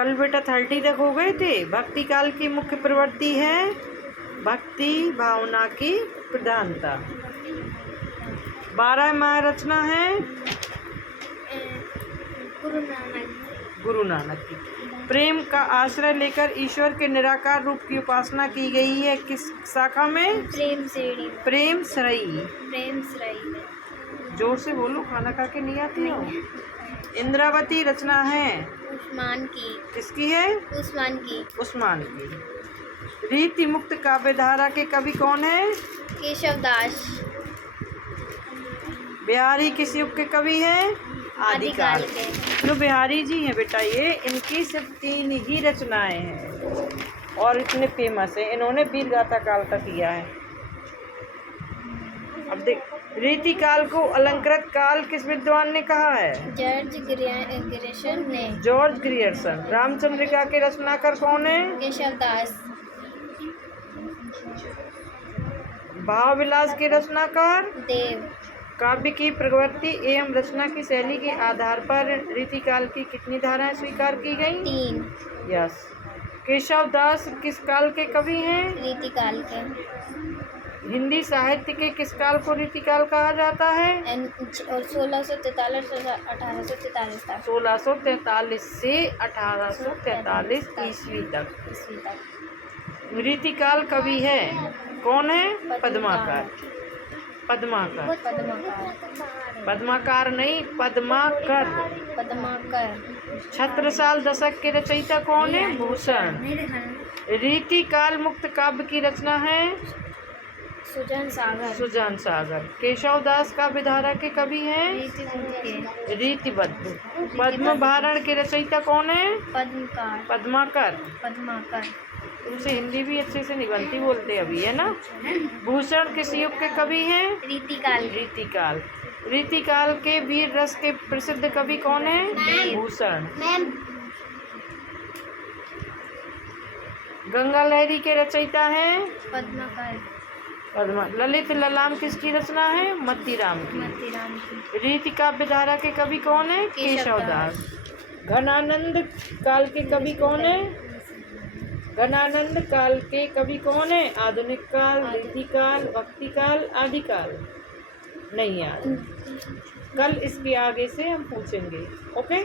कल बेटा 30 तक हो गए थे। भक्ति काल की मुख्य प्रवृत्ति है भक्ति भावना की प्रधानता। 12 रचना है गुरु नानक की। प्रेम का आश्रय लेकर ईश्वर के निराकार रूप की उपासना की गई है किस शाखा में? प्रेम श्रेणी। जोर से बोलो, खाना खा के नहीं आती हो। इंद्रावती रचना है उस्मान की। किसकी है? उस्मान की। रीति मुक्त काव्यधारा के कवि कौन है? केशव दास। बिहारी किस युग के कवि हैं? आदिकाल के। जो बिहारी जी हैं बेटा, ये इनकी सिर्फ 3 ही रचनाएं हैं और इतने फेमस है। इन्होंने वीर गाथा काल का किया है। अब देख, रीति काल को अलंकृत काल किस विद्वान ने कहा है? George Grierson. रामचंद्रिका के रचनाकार कौन है? केशव दास। भाव विलास के रचनाकार? देव। काव्य की प्रवृत्ति एवं रचना की शैली के आधार पर रीतिकाल की कितनी धाराएं स्वीकार की गईं? 3। यस। केशव दास किस काल के कवि हैं? रीतिकाल के। हिंदी साहित्य के किस काल को रीतिकाल कहा जाता है? 1643 से 1843 तक। 1643 से 1843 ईस्वी तक। रीतिकाल कवि है कौन है? पद्माकर। पद्माकर नहीं, पद्माकर। छत्रसाल दशक के रचयिता कौन है? भूषण। रीतिकाल मुक्त काव्य की रचना है सुजान सागर। केशव दास काव्यधारा के कवि हैं रीतिबद्ध। पद्म भारण के रचयिता कौन है? पद्माकर। तुमसे हिंदी भी अच्छे से नहीं बनती, बोलते अभी, है ना। भूषण किस युग के कवि हैं? रीतिकाल। रीतिकाल के वीर रस के प्रसिद्ध कवि कौन है? भूषण। गंगा लहरी के रचयिता हैं पद्मा। ललित ललाम किसकी रचना है? मत्तीराम की। रीति काव्यधारा के कवि कौन है? केशव दास। घनानंद काल के कवि कौन है? घनानंद काल के कवि कौन है? आधुनिक काल, रीतिकाल, भक्ति काल, आदिकाल। नहीं यार, कल इसके आगे से हम पूछेंगे। ओके।